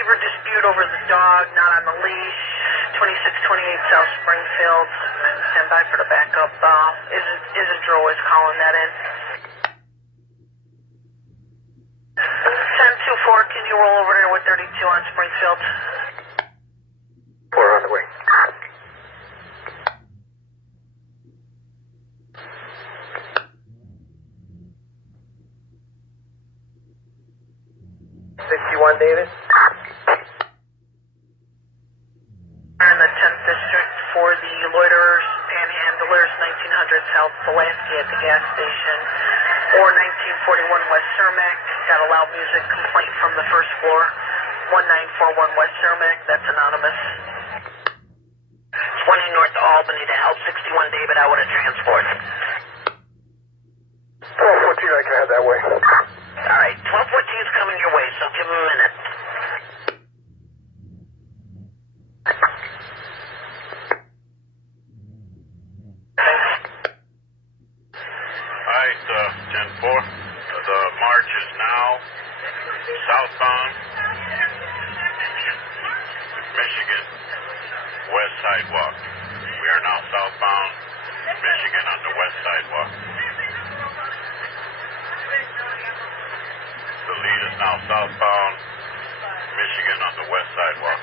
neighbor dispute over the dog not on the leash. 2628 South Springfield. Stand by for the backup. Isidro is calling that in. 1024, can you roll over there with 32 on Springfield? We're on the way. 61, David. In the 10th District for the loiterers, panhandlers, 1900 South Pulaski at the gas station, or 1941 West Cermak. Got a loud music complaint from the first floor. 1941 West Cermak, that's anonymous. 20 North Albany to help 61 David out with a transport. 1214, I can have that way. Alright, 1214 is coming your way, so give him a minute. Alright, 10-4. The march is now southbound Michigan, west sidewalk. We are now southbound Michigan on the west sidewalk. The lead is now southbound Michigan on the west sidewalk.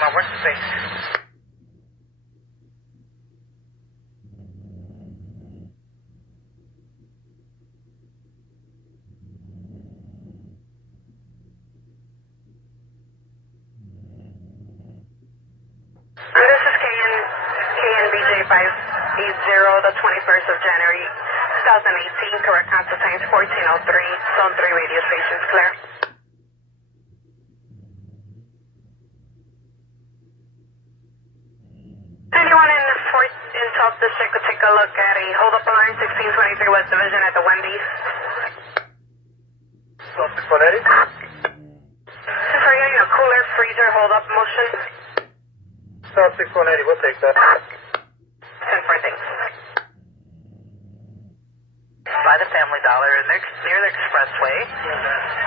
My workspace. This is KNBJ 580, the 21st of January 2018, correct constant times 1403, zone 3 radio stations clear. Anyone in the 12th District could take a look at a hold-up alarm, 1623 West Division at the Wendy's. South 618. Are you getting a cooler freezer hold-up motion? South 6180, we'll take that. 10 for things. By the Family Dollar, near the expressway.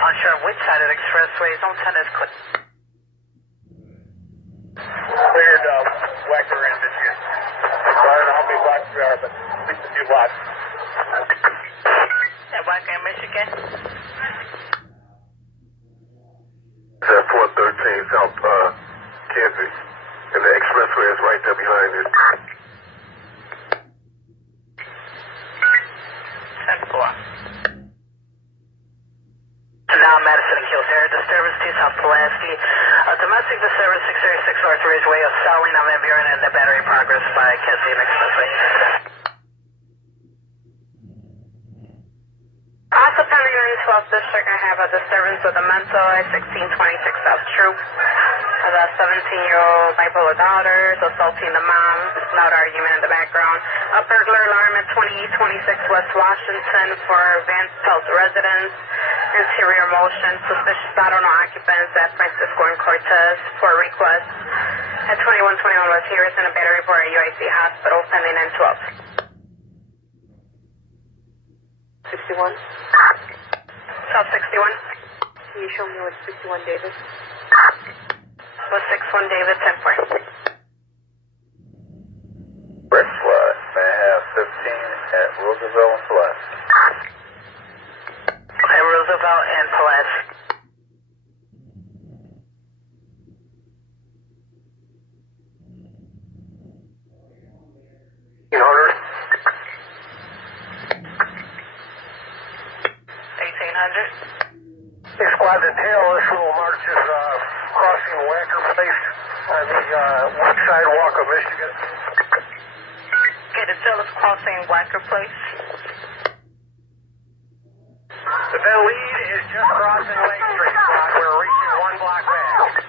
Unsure which side of the expressway. Zone 10 is clear. Cleared Wacker in Michigan. So I don't know how many blocks we are, but at least a few blocks. Yeah, Wacker in Michigan. At 413 South Kansas. And the expressway is right there behind it. 10-4. And now Madison and Kilter. Disturbance to South Pulaski. Domestic disturbance 636 North Ridgeway of Selling on Van Buren and the battery progress by Cassian Expressway. Also pending in 12th District, I have a disturbance with a mental at 1626 South Troop. The 17-year-old bipolar daughter is assaulting the mom. Loud argument in the background. A burglar alarm at 2826 West Washington for Van Pelt residence. Interior motion. Suspicious auto occupants at Francisco and Cortez for request. At 2121 West Harrison, a battery for a UIC hospital pending in 12. 61. South 61. Can you show me what 61 Davis? With 61 David 10-4. Flood, may I have 15 at Roosevelt and Pulaski. Okay, Roosevelt and Pulaski. In order. 1800. Hey, squad, the tail of this little march is crossing Wacker Place on the west sidewalk of Michigan. Okay, the tail is crossing Wacker Place. The lead is just crossing Lake Street. We're reaching 1 block back.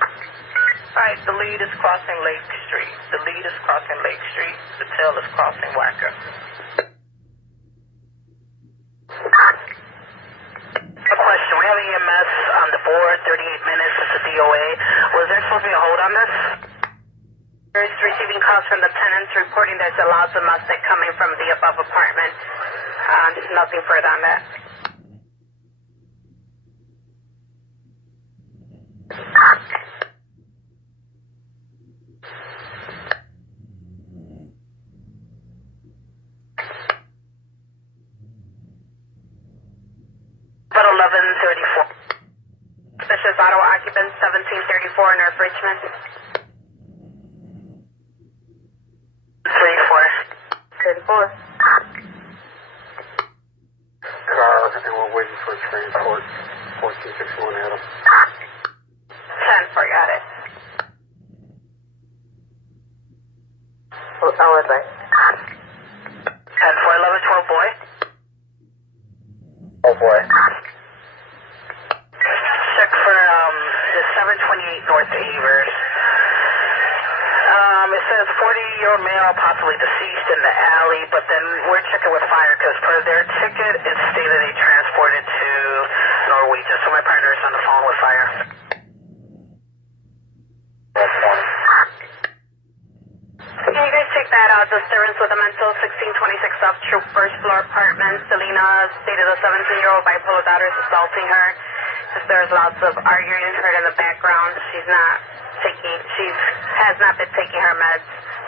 Alright, the lead is crossing Lake Street. The lead is crossing Lake Street. The tail is crossing Wacker. A question. We have EMS on the board, 38 minutes. It's a DOA. Was there supposed to be a hold on this? There's receiving calls from the tenants reporting there's a loud domestic coming from the above apartment. Nothing further on that. About 11:34. Suspicious auto occupant 1734 North Richmond. 34. 34. Car, and we're waiting for transport. 1461 Adam. 10-4, got it. Oh, was I? 10-4, 11-12, boy. Oh boy. Check for the 728 North Avers. It says 40-year-old male possibly deceased in the alley, but then we're checking with fire because per their ticket, it stated they transported to Norwegian. So my partner is on the phone with fire. Can you guys take that disturbance with a mental 1626 South Troop, first floor apartment. Selena stated a 17-year-old bipolar daughter is assaulting her. There's lots of arguing heard in the background. She has not been taking her meds.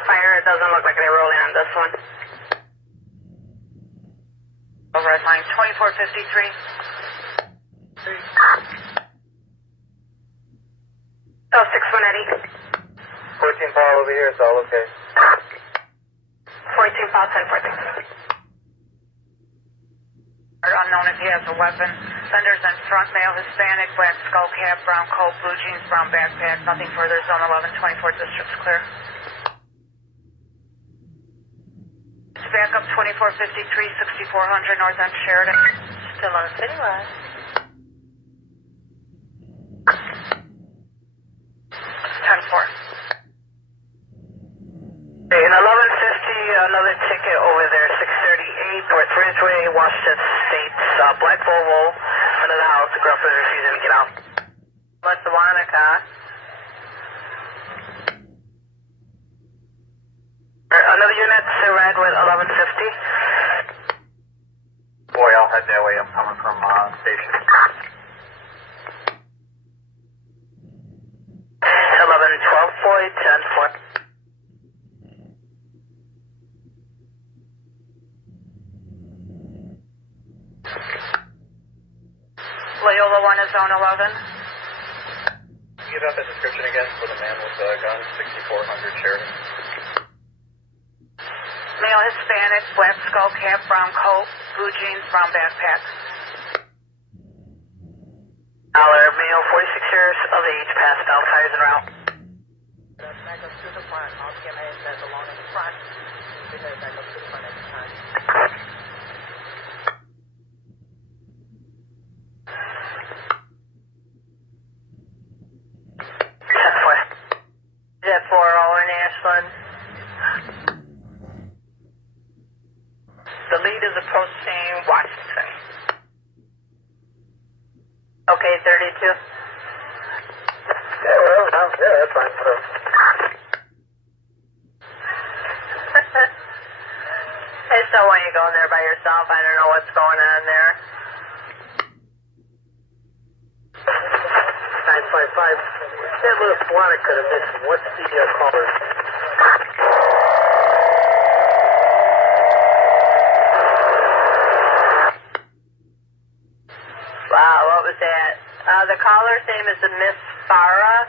Fire doesn't look like they're rolling on this one. Red line 2453. Oh, 61 Eddie. 14 Paul over here, it's all okay. 14 Paul 10 14. Unknown if he has a weapon. Senders in front, male, Hispanic, black skull cap, brown coat, blue jeans, brown backpack. Nothing further. Zone 11, 24 districts clear. Back up 2453, 6400 North End Sheridan. Still on city line. 10-4. Okay, in 1150, another ticket over there, 638 North Ridgeway, Washington State, black Volvo, front of the house. The girlfriend is refusing to get out. What's the Wanaka? Another unit, red with 1150. Boy, I'll head that way. I'm coming from station. 1112, boy, 10-4. Loyola 1 is zone 11. Give out that description again for the man with the gun, 6400 Sheridan. Male Hispanic, black skull cap, brown coat, blue jeans, brown backpack. Male, 46 years of age, passed out, tires en route. Back up to the front. All CMAs that belong in the front. We head back up to the front at the time. Jet 4, all in Ashland. The lead is approaching Washington. Okay, 32. Yeah, whatever. Yeah, that's fine. Whatever. I just don't want you going there by yourself. I don't know what's going on there. 955. That little Swannick could have missed. What's the caller? Wow, what was that? The caller's name is Miss Farah,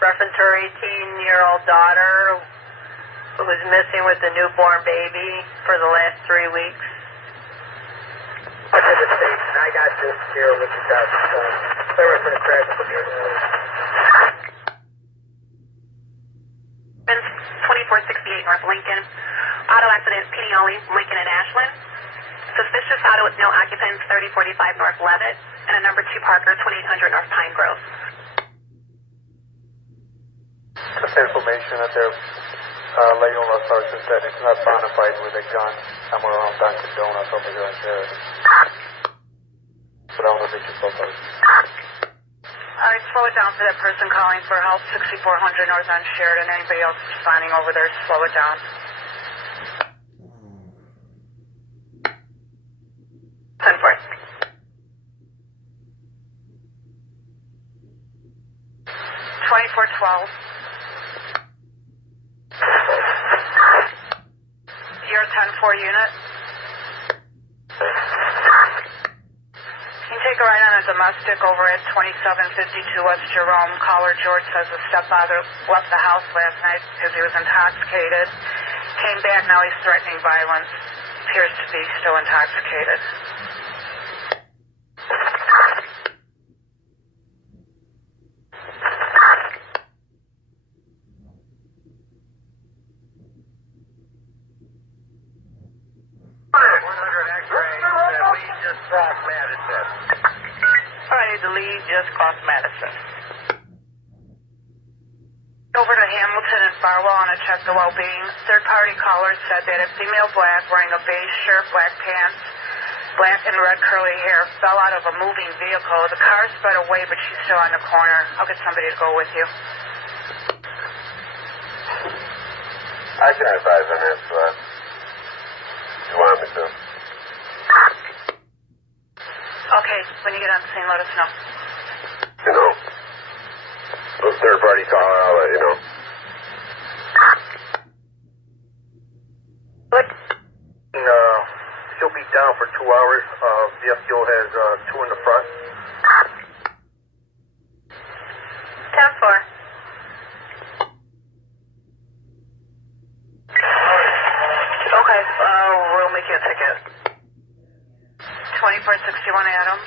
reference her 18-year-old daughter who was missing with a newborn baby for the last 3 weeks. I did the state. I got this here with the dust. Sorry for the crash. 2468 North Lincoln. Auto accident, PD only, Lincoln and Ashland. Suspicious auto with no occupants, 3045 North Levitt, and a number 2 Parker, 2800 North Pine Grove. Just information that their Loyola sergeant said it's not bona fide with a gun somewhere around Dunkin' Donuts over here in Sheridan. But I want to make you feel better. Alright, slow it down for that person calling for help, 6400 North on Sheridan. Anybody else responding over there, slow it down. 10-4. 2412. You're a 10-4 unit. You can take a ride on a domestic over at 2752 West Jerome. Caller George says the stepfather left the house last night because he was intoxicated. Came back, now he's threatening violence. Appears to be still intoxicated. Alright, the lead just crossed Madison. Over to Hamilton and Farwell on a check the well-being. Third-party caller said that a female black wearing a beige shirt, black pants, black and red curly hair fell out of a moving vehicle. The car sped away, but she's still on the corner. I'll get somebody to go with you. I can advise on this, you want me to? Okay, when you get on the scene, let us know. You know, those third-party call, I'll let you know. She'll be down for 2 hours. The FTO has 2 in the front. 10-4. Okay, we'll make you a ticket. 2461 Adams.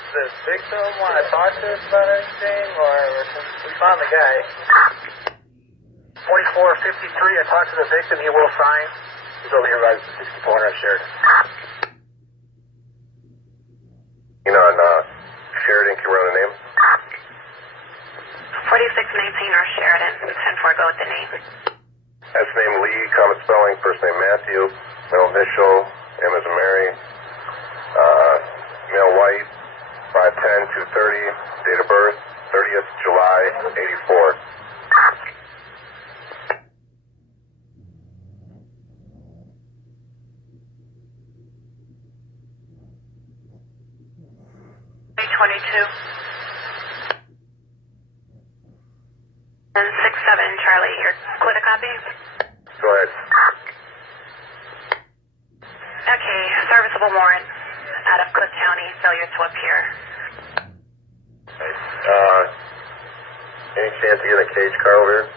The victim want to talk to us about anything, or we found the guy? 2453, I talked to the victim, he will sign. He's over here by 6400 Sheridan. You know, and Sheridan can run a name. 4619 North Sheridan, 10-4, go with the name. Last name Lee, common spelling, first name Matthew, middle initial, M as in Mary, male white, 5'10", 230, date of birth, 30th July, 84. And 6-7 Charlie, you're clear to copy? Go ahead. Okay, serviceable warrant out of Cook County, failure to appear. Any chance of getting a cage car over here?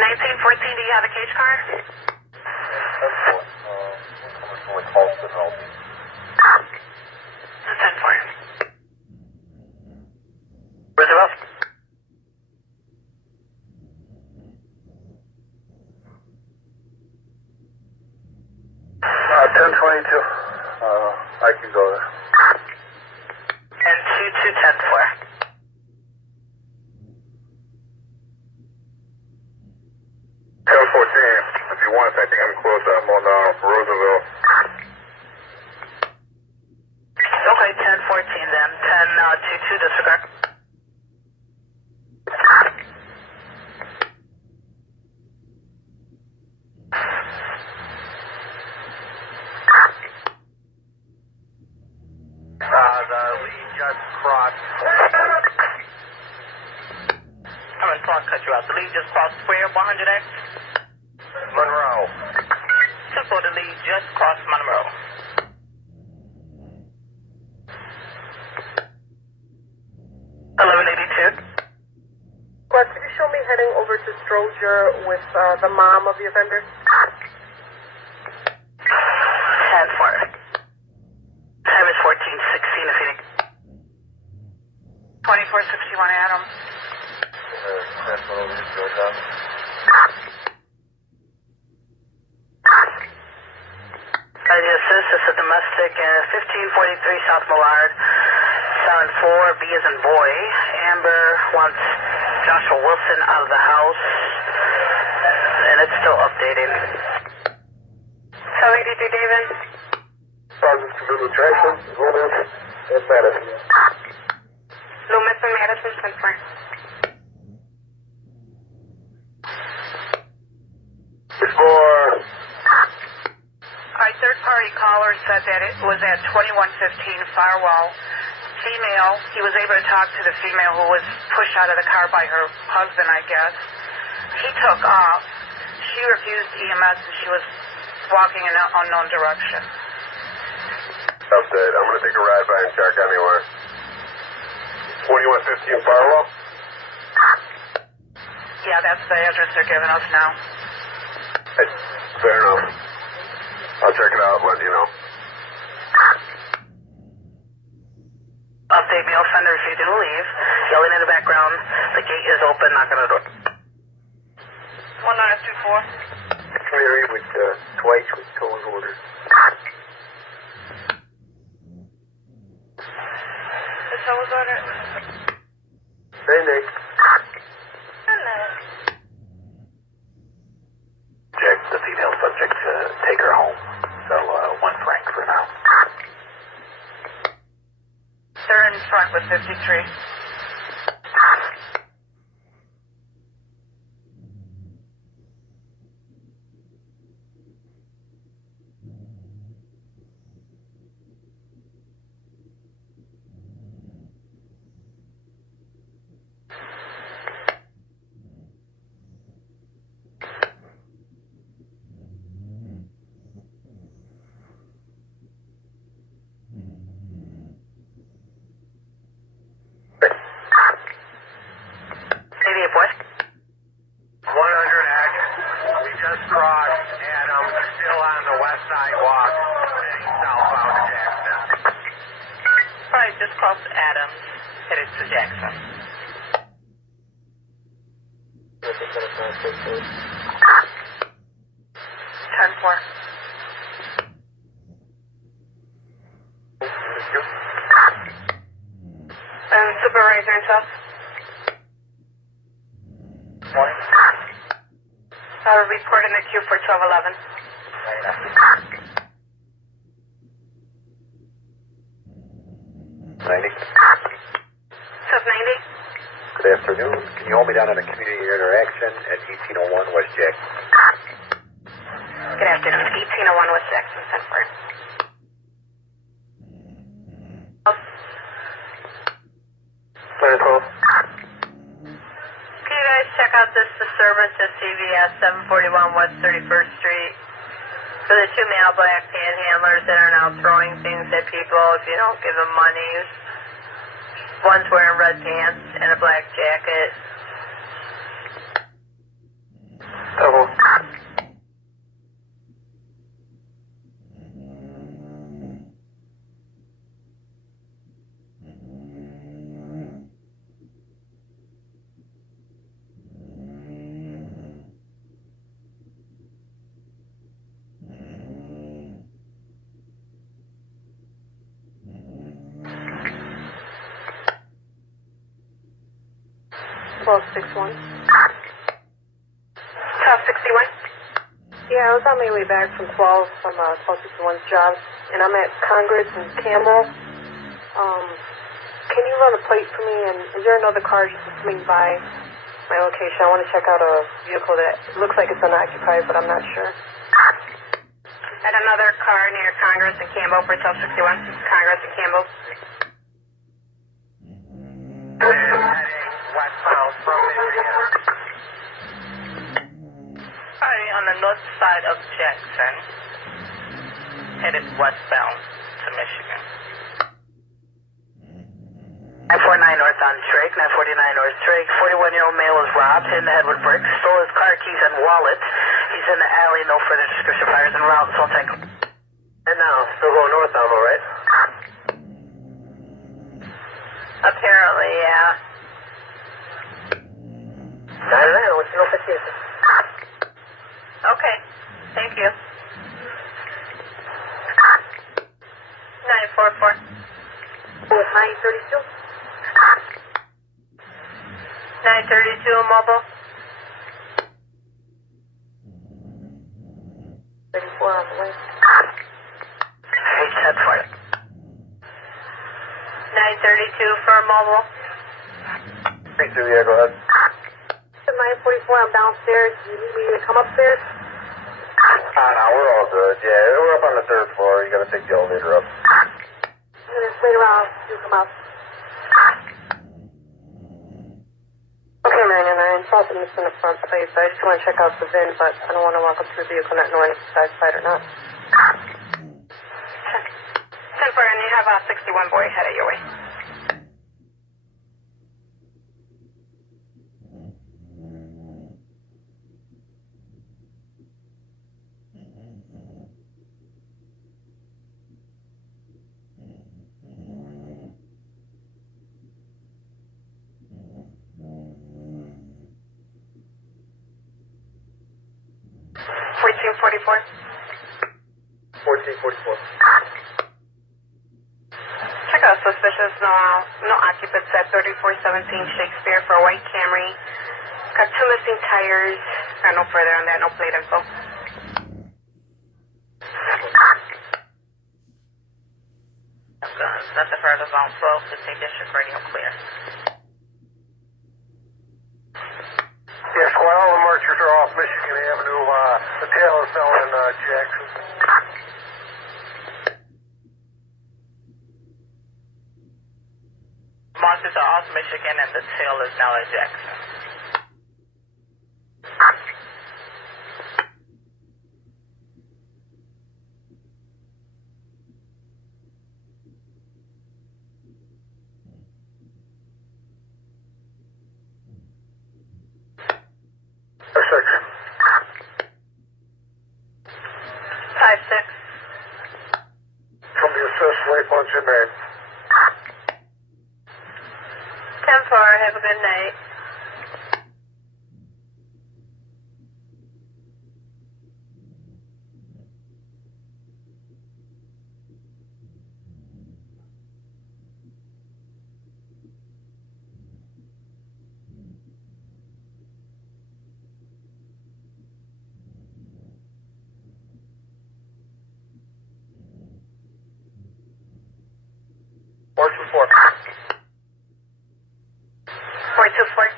1914, do you have a cage car? Only calls to help. 10-4. Where's it up? I can go there. And 2210-4. If you want, I think I'm close. I'm on Roosevelt. Okay, 1014 then. 1022 disregard. The lead just crossed. I'm going to cut you out. The lead just crossed where? 100X? Monroe. Simple, the lead just crossed Monroe. Wes, could you show me heading over to Stroger with the mom of the offender? 10-4. Time is 14:16 if you... 2461 Adams. the assist. It's a domestic 1543 South Millard. 74, B as in boy. Amber wants Joshua Wilson out of the house. And it's still updating. 783 David. Positive to Lulu Jackson, Loomis, and Madison. Loomis and Madison, confirm. Before. Alright, third-party caller said that it was at 2115 Farwell. Female, he was able to talk to the female who was pushed out of the car by her husband, I guess. He took off. She refused EMS and she was walking in an unknown direction. Southside, I'm going to take a ride by and check anywhere. 2115 Farwell? Yeah, that's the address they're giving us now. Hey, fair enough. I'll check it out and let you know. Update, male offender refusing to leave. Yelling in the background. The gate is open, knock on the door. 1924. Community with twice with towing orders. Is that was on it? Hey, Nick. Jack, the female subject, take her home. So, $1 franc for now. They're in front with 53. Just crossed Adams, headed to Jackson. Ten four. Supervisor and South. Morning. Report in the queue for 1211. 90. Sub 90. Good afternoon. Can you hold me down on a community interaction at 1801 West Jackson? Good afternoon. 1801 West Jackson, Central. Plan 12. Can you guys check out this disturbance at CVS 741 West 31st Street? For the two male black panhandlers that are now throwing things at people if you don't give them money. One's wearing red pants and a black jacket. Double. Top 61. Yeah, I was on my way back from 12 from 1261's job, and I'm at Congress and Campbell. Can you run a plate for me? And is there another car just to swing by my location? I want to check out a vehicle that looks like it's unoccupied, but I'm not sure. At another car near Congress and Campbell for 1261. Congress and Campbell. Westbound from Indiana. Hi, on the north side of Jackson, headed westbound to Michigan. 949 North on Drake, 949 North Drake. 41-year-old male was robbed, hit in the head with bricks, stole his car keys and wallet. He's in the alley, no further description. Fires en route, so I'll take him. And now, still going north, I'm all right. Apparently, yeah. 999, what's your location? Okay. Thank you. 944. With 932. 932 mobile. 34 on the way. 810 for it. 932 for mobile. 32, yeah, go ahead. 944, I'm downstairs. Do you need me to come upstairs? No, we're all good. Yeah, we're up on the 3rd floor. You gotta take the elevator up. And then just wait around. You come out. Okay, Marion, I'm crossing this in the front place. I just want to check out the VIN, but I don't want to walk up to the vehicle not knowing if it's Southside or not. 10-4, and you have a 61 boy headed your way. Fourteen 44. 1444. Check out suspicious, no occupants at 3417 Shakespeare for a white Camry. Got 2 missing tires. Got no further on that, no plate info. Set the further zone 12, 15 district radio clear. Yeah, squad, all the marchers are off Michigan Avenue. The tail is now in Jackson. Markers are off Michigan and the tail is now at Jackson. Intersection. 5-6. From the assist, late lunch in there. 10-4, have a good night. March 4. 424.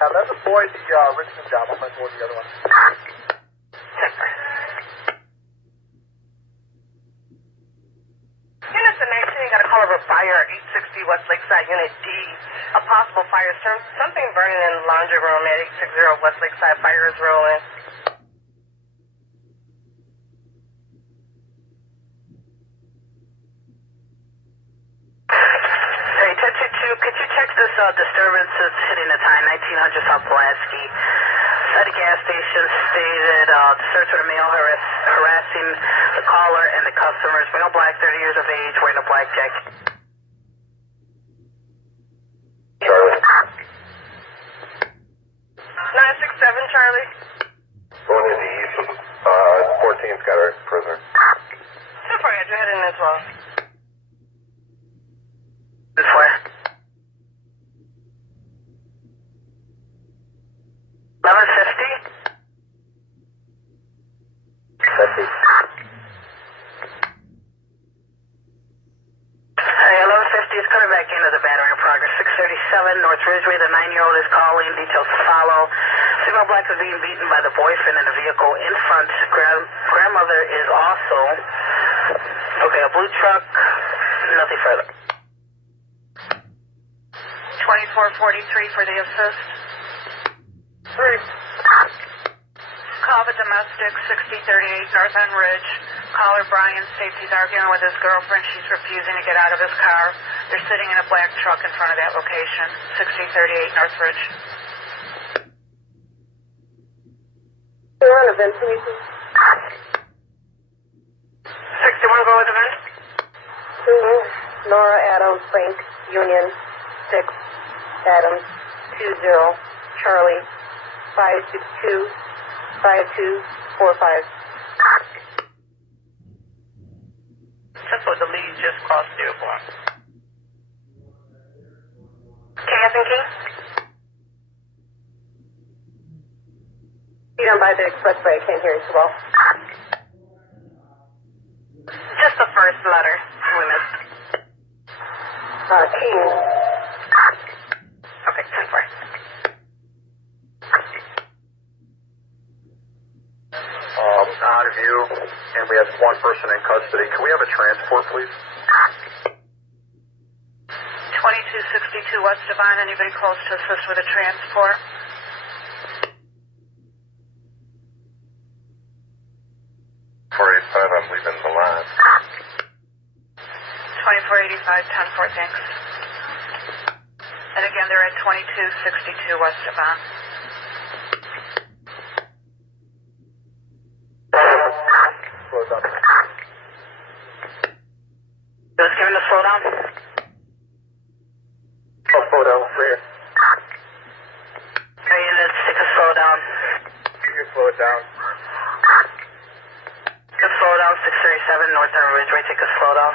That's a boy, the Richmond job. I'm going to the other one. 10-4. Units in 19, you got a call of a fire, 860 West Lakeside, Unit D. A possible fire. Something burning in the laundry room at 860 West Lakeside. Fire is rolling. Hey, 1022, could you check this disturbance that's hitting the time, 1900 South Pulaski? At a gas station stated search for a male harassing the caller and the customers. Male black, 30 years of age, wearing a black jacket. Charlie. 967, Charlie. Going in the east. 14's got a prisoner. 10-4, you're heading as well. This way. 1150. 50. Hey, 1150 is coming back into the battery in progress. 637 North Ridgeway. The 9-year-old is calling. Details to follow. Female black is being beaten by the boyfriend in the vehicle in front. Grandmother is also. Okay, a blue truck. Nothing further. 2443 for the assist. 3. Call the domestic 6038 North End Ridge. Caller Brian states he's arguing with his girlfriend. She's refusing to get out of his car. They're sitting in a black truck in front of that location. 6038 North Ridge. Can you run a VIN for me, please? 61, go with the vent. 2 Nora Adams Frank Union 6 Adams 20 Charlie 562 5245. Simple, the lead just crossed Dearborn. KS and King? You down by the expressway, I can't hear you so well. Just the first letter we missed. King. Okay, 10-4. Out of view, and we have one person in custody. Can we have a transport, please? 2262 West Divine. Anybody close to assist with a transport? I'm leaving the line. 2485 10-4, thanks. And again, they're at 2262 West Divine. Slow down. Just giving the slow down. Oh, slow down. Clear. Okay, units, take a slow down. You can slow it down. Take a slow down, 637 North Arm Ridgeway, take a slow down.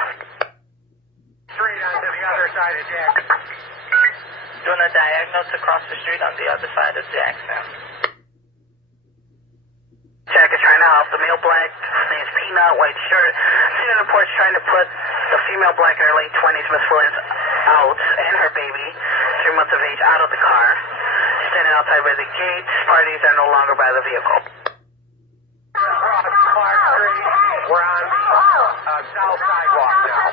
Straight on to the other side of Jackson. Doing a diagonal to cross the street on the other side of Jackson. Jack is trying to help the male black, his name's Peanut, white shirt. Seen in the porch trying to put the female black in her late 20s, Miss Williams, out, and her baby, 3 months of age, out of the car. Standing outside by the gates. Parties are no longer by the vehicle. Clark Street. We're on the south sidewalk now.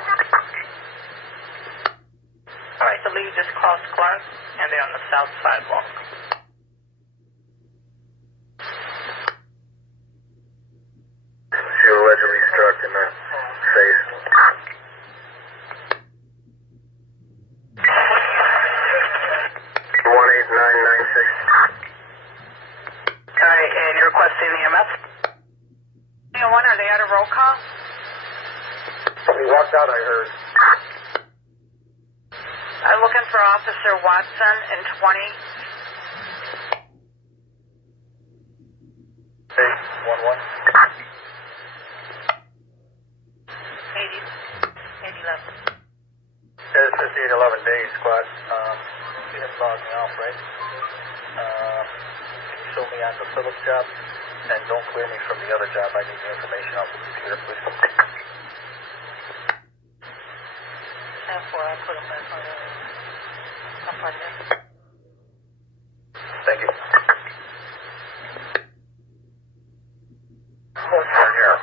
All right, the lead just crossed Clark, and they're on the south sidewalk. She allegedly struck in the face. 18996. Alright, and you're requesting the EMS? Are they at a roll call? He walked out, I heard. I'm looking for Officer Watson in 20. Hey, 1-1. 80. 811. It's 5811 days, squad. You didn't log me off, right? Can you show me on the Phillips job? And don't clear me from the other job. I need the information off the computer, please. 10-4, I put them back on the... I'm right there. Thank you. Here.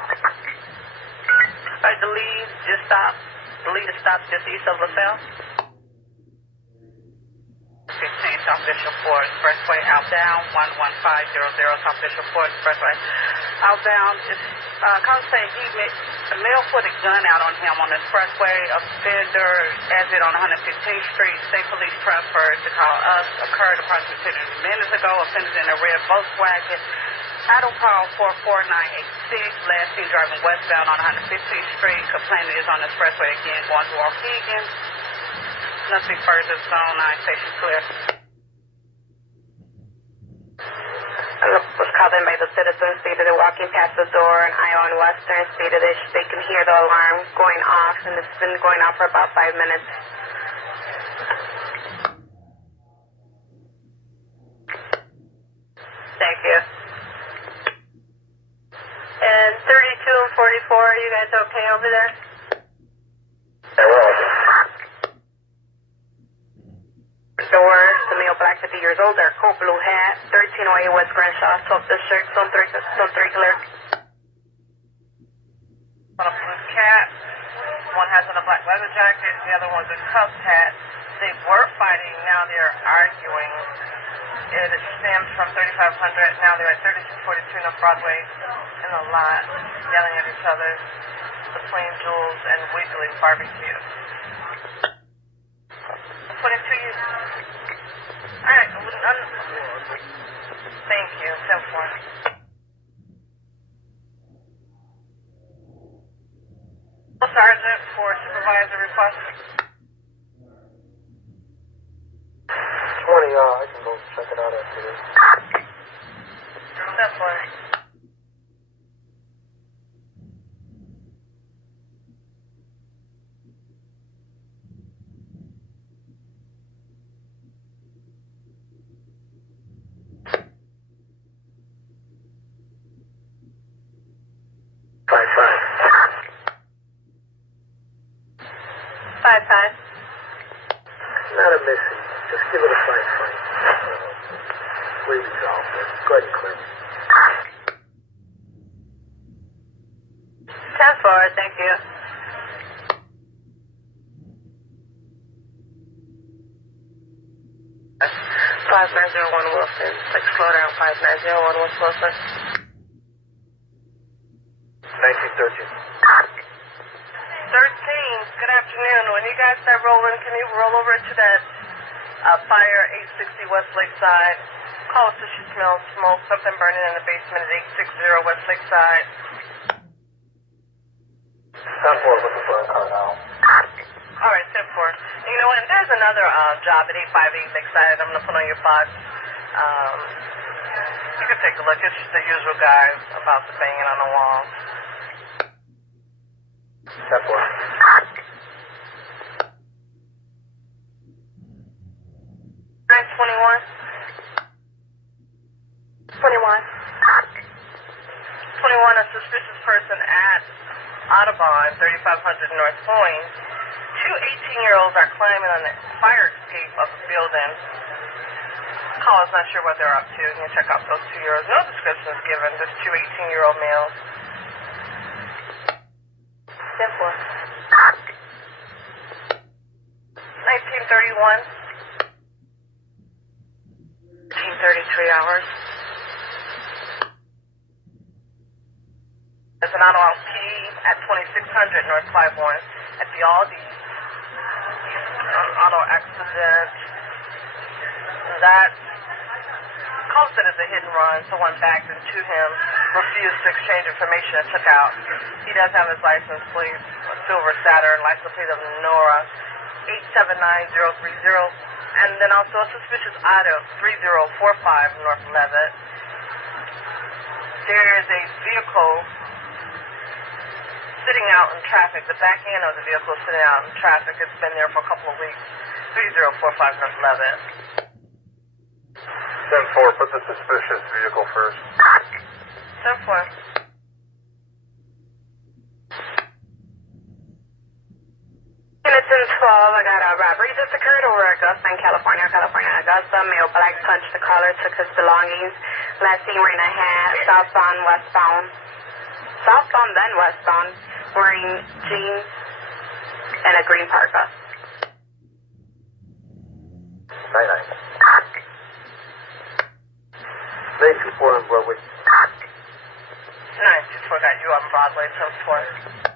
All right, the lead just stopped. The lead is stopped just east of LaSalle. 15 South Bishop Ford Expressway, outbound 11500 South Bishop Ford Expressway. Outbound is, say a male put a gun out on him on the expressway. Offender exit on 115th Street. State police transferred to call us. Occurred approximately 10 minutes ago. Offenders in a red Volkswagen. Idle call 44986. Last seen driving westbound on 115th Street. Complainant is on the expressway again going to Waukegan. Nothing further, zone 9 station clear. Was called in by the citizens, stated they're walking past the door on Iowa and Western, stated they can hear the alarm going off, and it's been going off for about 5 minutes. Thank you. And 32 and 44, are you guys okay over there? Yeah, we're all good. Door, the male black, 50 years old, their coat, blue hat, 1308 West Crenshaw, 12th District, zone 3 clear. One a blue cap. One has on a black leather jacket. The other one's a cuff hat. They were fighting. Now they're arguing. It stems from 3500. Now they're at 3242 North Broadway in the lot, yelling at each other between Jules and Wiggly Barbecue. Put it to you. All right. Thank you. 10-4. Sergeant for supervisor request. 20, I can go check it out after this. 10-4. 10-4, thank you. 5901 Wilson. 6 slow down, 5901 West Wilson. 1913. 13, good afternoon. When you guys start rolling, can you roll over to that fire 860 West Lakeside? Call us if you smell smoke, something burning in the basement at 860 West Lakeside. 10-4, looking for a car now. All right, 10-4. You know what? There's another job at 858 Lakeside. I'm going to put on your box. You can take a look. It's just the usual guy about the banging on the wall. 10-4. 921. 21. 21, a suspicious person at Audubon, 3500 North Point. Two 18-year-olds are climbing on the fire escape of the building. Caller's not sure what they're up to. You can check out those 2-year-olds. No description is given. Just two 18-year-old males. 10-4. 1931. 1833 hours. There's an auto PD at 2600 North Claiborne at the Aldi. Auto accident. That caused it as a hit and run. Someone backed into him, refused to exchange information and took out. He does have his license plate, a silver Saturn, license plate of Nora, 879030. And then also a suspicious auto, 3045 North Levitt. There is a vehicle sitting out in traffic. The back end of the vehicle is sitting out in traffic. It's been there for a couple of weeks. 3045 North Levitt. 10-4, put the suspicious vehicle first. 10-4. Unison 12, I got a robbery just occurred over Augusta in California. Augusta, male black punched the caller, took his belongings. Last seen wearing a hat, southbound, westbound. Southbound, then westbound, wearing jeans and a green parka. 9-9. 924 on Broadway. 924 got you on Broadway, 10-4.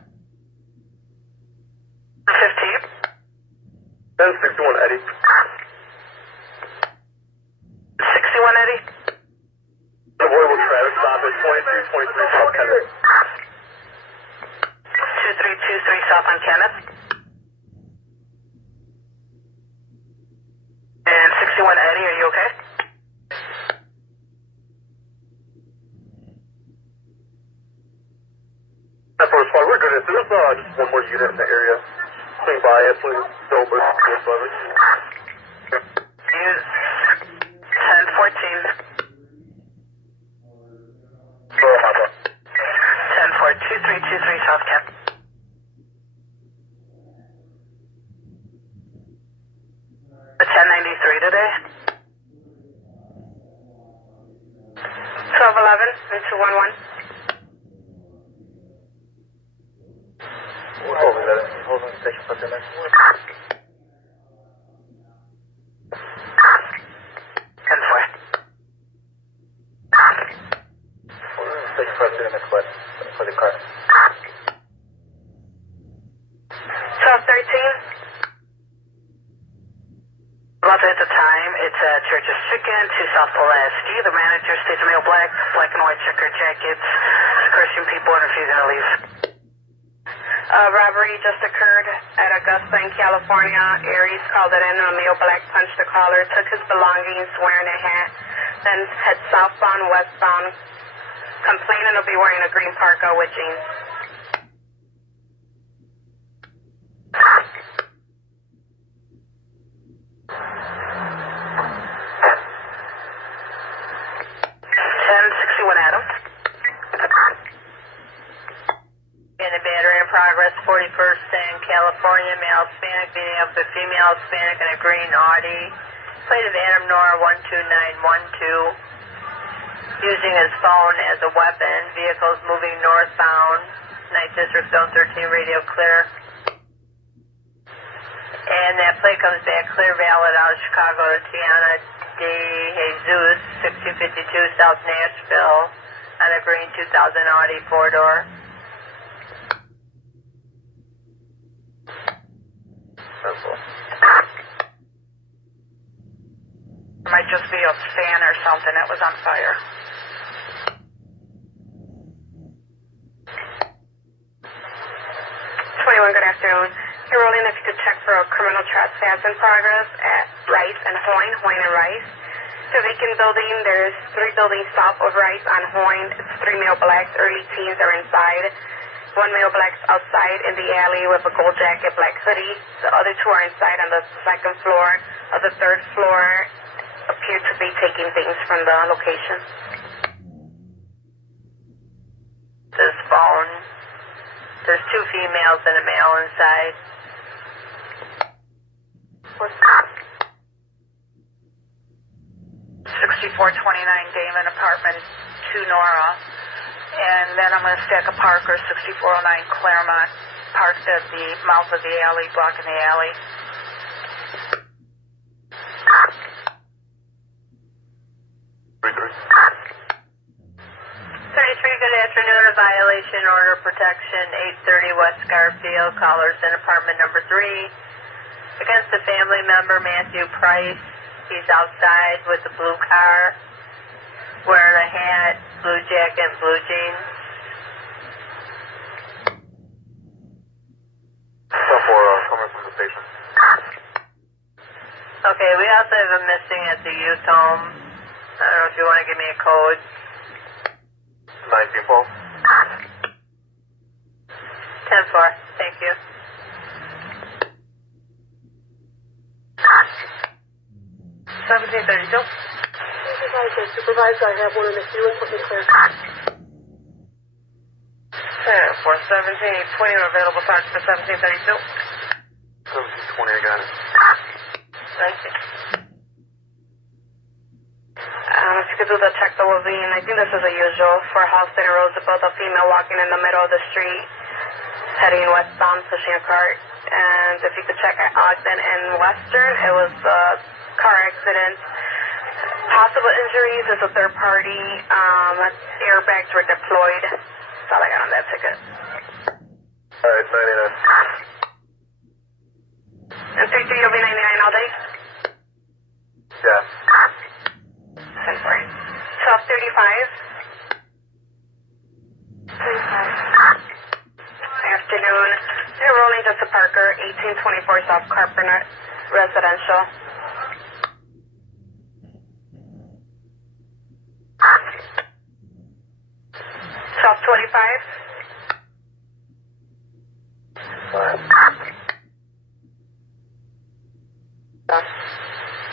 15. 1061 Eddie. 61 Eddie. Avoidable traffic stop at 2323 South Kenneth. 2323 South on Kenneth. And 61 Eddie, are you okay? That's what it's for. We're good. There's just one more unit in the area. Swing by it, please. Don't move whatsoever. 1014. 10-4, 2323 South Kent. The 1093 today. 1211 and 211. Hold on, hold on, station for the next one. 10-4. Hold on, station for the next one for the car. 1213. About at the time, it's Church's Chicken, 2 South Pulaski. The manager stays in male black and white checker jackets, cursing people and refusing to leave. Robbery just occurred at Augusta in California. Aries called it in. A male black punched the caller, took his belongings, wearing a hat, then head southbound, westbound, complaining of be wearing a green parka with jeans. 1061 Adam. In a battery in progress, 41st in California, male Hispanic beating up a female Hispanic in a green Audi. Plate of Adam Nora 12912. Using his phone as a weapon. Vehicles moving northbound, District Zone 13, radio clear. And that plate comes back clear, valid out of Chicago to Tiana de Jesus, 1652 South Nashville, on a green 2000 Audi 4-door. It might just be a fan or something that was on fire. 21, good afternoon. You're rolling if you could check for a criminal trespass in progress at Rice and Hoyne and Rice. The vacant building, there's 3 buildings south of Rice on Hoyne. It's 3 male blacks, early teens are inside. 1 male black's outside in the alley with a gold jacket, black hoodie. The other 2 are inside on the 2nd floor. Of the 3rd floor appear to be taking things from the location. This phone. There's 2 females and a male inside. 6429 Damon, apartment 2 Nora. And then I'm going to stack a Parker, 6409 Claremont, parked at the mouth of the alley, blocking the alley. Good afternoon. A violation order protection, 830 West Garfield, callers in apartment number 3. Against a family member, Matthew Price. He's outside with a blue car, wearing a hat, blue jacket, and blue jeans. Coming from the station. Okay, we also have a missing at the youth home. I don't know if you want to give me a code. 19 Paul. 10-4, thank you. Supervisor, I have one in the queue and put me clear. 417, available charge for 1732. 1720, I got it. Thank you. If you could do the check that will be in, I think this is a usual for Halston and Roosevelt, a female walking in the middle of the street, heading westbound, pushing a cart. And if you could check at Ogden and Western, it was a car accident. Possible injuries is a third party. Airbags were deployed. That's all I got on that ticket. Alright, 99. And 3-3, you'll be 99 all day? Yeah. 10-4. 1235. Afternoon. You're rolling just to Parker, 1824 South Carpenter Residential.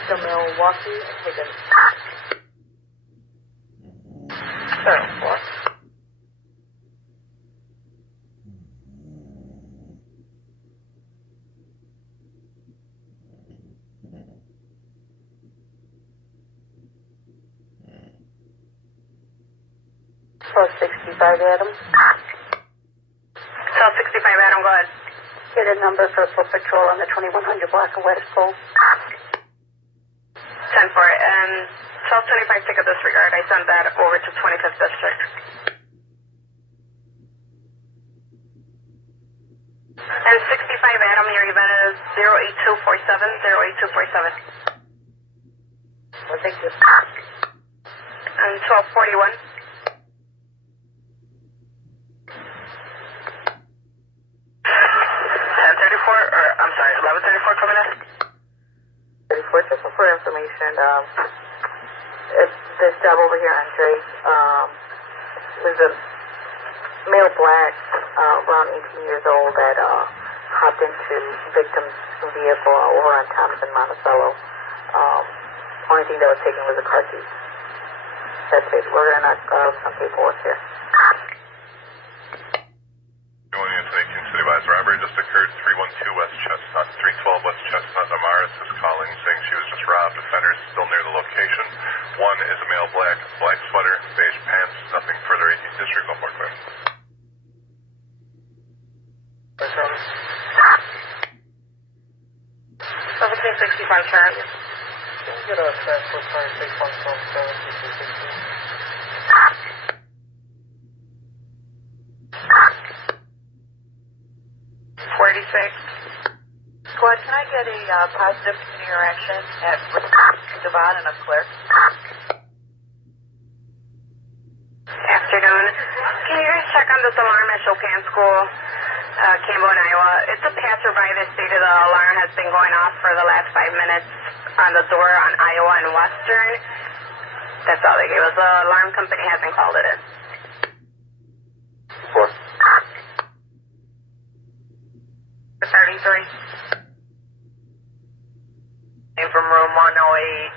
The Milwaukee and Higgins. 7-4. Adam. 1265, Adam, go ahead. Get a number for foot patrol on the 2100 block of West Pole. 10-4. And 1225, ticket disregard. I sent that over to 25th District. And 65, Adam, your event is 08247, 08247. Well, thank you. And 1241. 1134 coming in. 34, just for information, this job over here on Drake, there's a male black, around 18 years old that hopped into victim's vehicle over on Thompson, Monticello. Only thing that was taken was a car key. That's it. We're going to knock out some paperwork here. Going into 18 City Wise robbery just occurred 312 West Chestnut, 312 West Chestnut. Amaris is calling, saying she was just robbed. Offenders still near the location. One is a male black sweater, beige pants, nothing further. 18th District, go for it, please. 65 Sharon. Can we get a transport car and take one from 766? 46. Squad, can I get a positive interaction at Devon and up clear? Afternoon. Can you guys check on this alarm at Chopin School, Campbell, Iowa? It's a passerby that stated the alarm has been going off for the last 5 minutes on the door on Iowa and Western. That's all they gave us. The alarm company hasn't called it in. 4. 33. Came from room 108.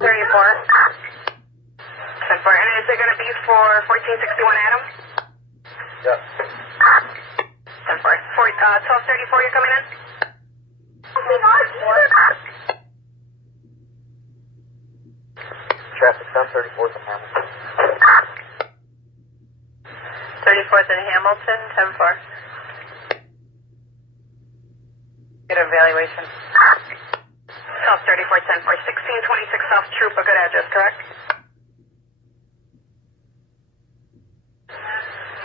34. 10-4. And is it going to be for 1461 Adam? Yeah. 10-4. 1234, you're coming in? Traffic stop 34th and Hamilton. 34th and Hamilton, 10-4. Get an evaluation. South 34, 10-4. 1626 South Troop, a good address, correct?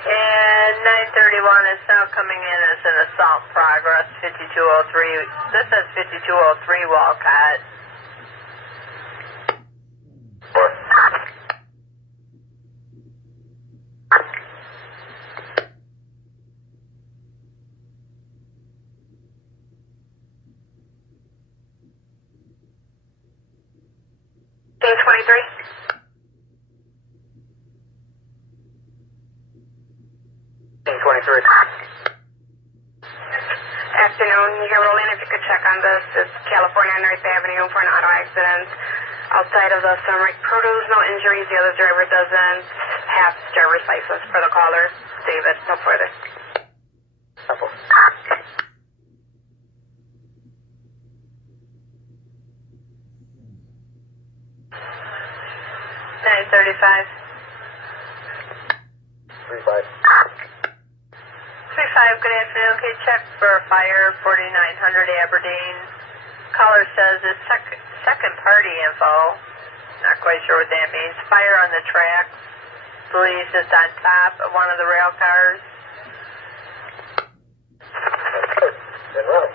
And 931 is now coming in as an assault progress, 5203. This says 5203 Walcott. 4. Team 23. Team 23. Afternoon. You can roll in if you could check on this. It's California North Avenue for an auto accident. Outside of the Sunrise Produce, no injuries. The other driver doesn't have driver's license for the caller. David, no further. Simple. 935. 35. 35, good afternoon. Okay, check for fire, 4900 Aberdeen. Caller says it's second party info. Not quite sure what that means. Fire on the track. Believes it's on top of one of the rail cars. Then roll.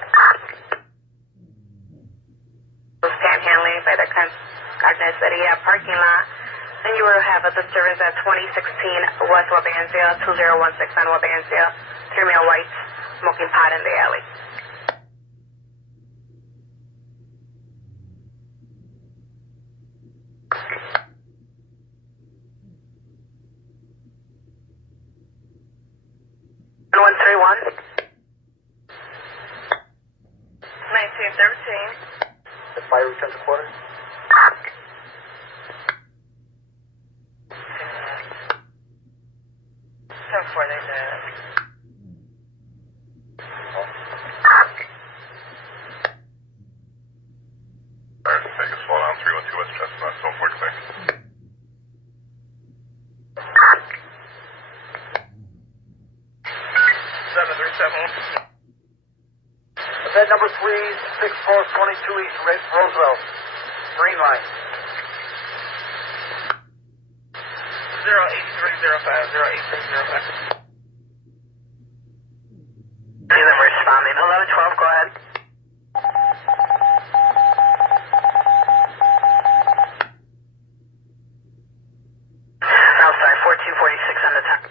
Panhandling by the Cogniz City parking lot. Then you will have a disturbance at 2016 West Wabansia, 2016 on Wabansia. 3 male whites smoking pot in the alley. And 131. 1913. The fire return to quarters. Before they did. Alright, take a slow down, 312 West Chestnut, so forth, clear. 737. Event number 36422 East Roosevelt. Green line. 08305. 08305. See them responding. 1112, go ahead. Southside 1446 on the top.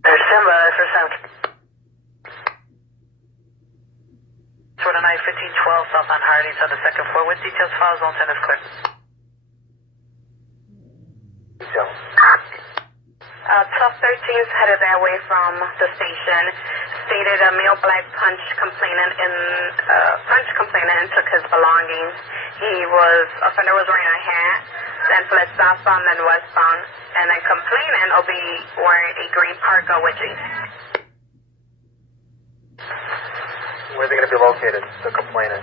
There's Simba for South. Sort of 1512 South on Hardy's on the second floor. With details files, zone 10 is clear. Details. 1213 is headed that way from the station. Stated a male black punch complainant took his belongings. Offender was wearing a hat, then fled southbound, then westbound, and then complainant will be wearing a green parka with jeans. Where are they going to be located, the complainant?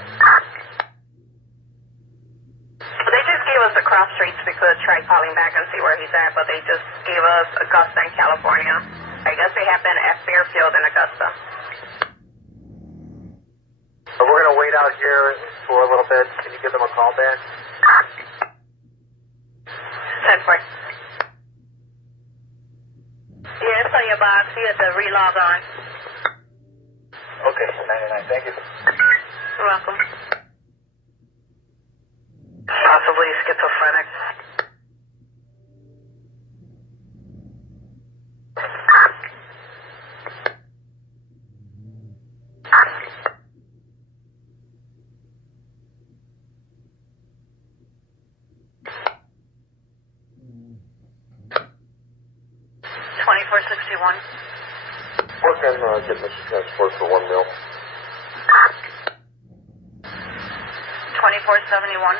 They just gave us the cross streets. We could try calling back and see where he's at, but they just gave us Augusta in California. I guess they happen at Fairfield in Augusta. So we're going to wait out here for a little bit. Can you give them a call back? 10-4. Yeah, it's on your box. You have to relog on. Okay, 99. Thank you. You're welcome. Possibly schizophrenic. Work on getting this transport for 1 mil. 2471.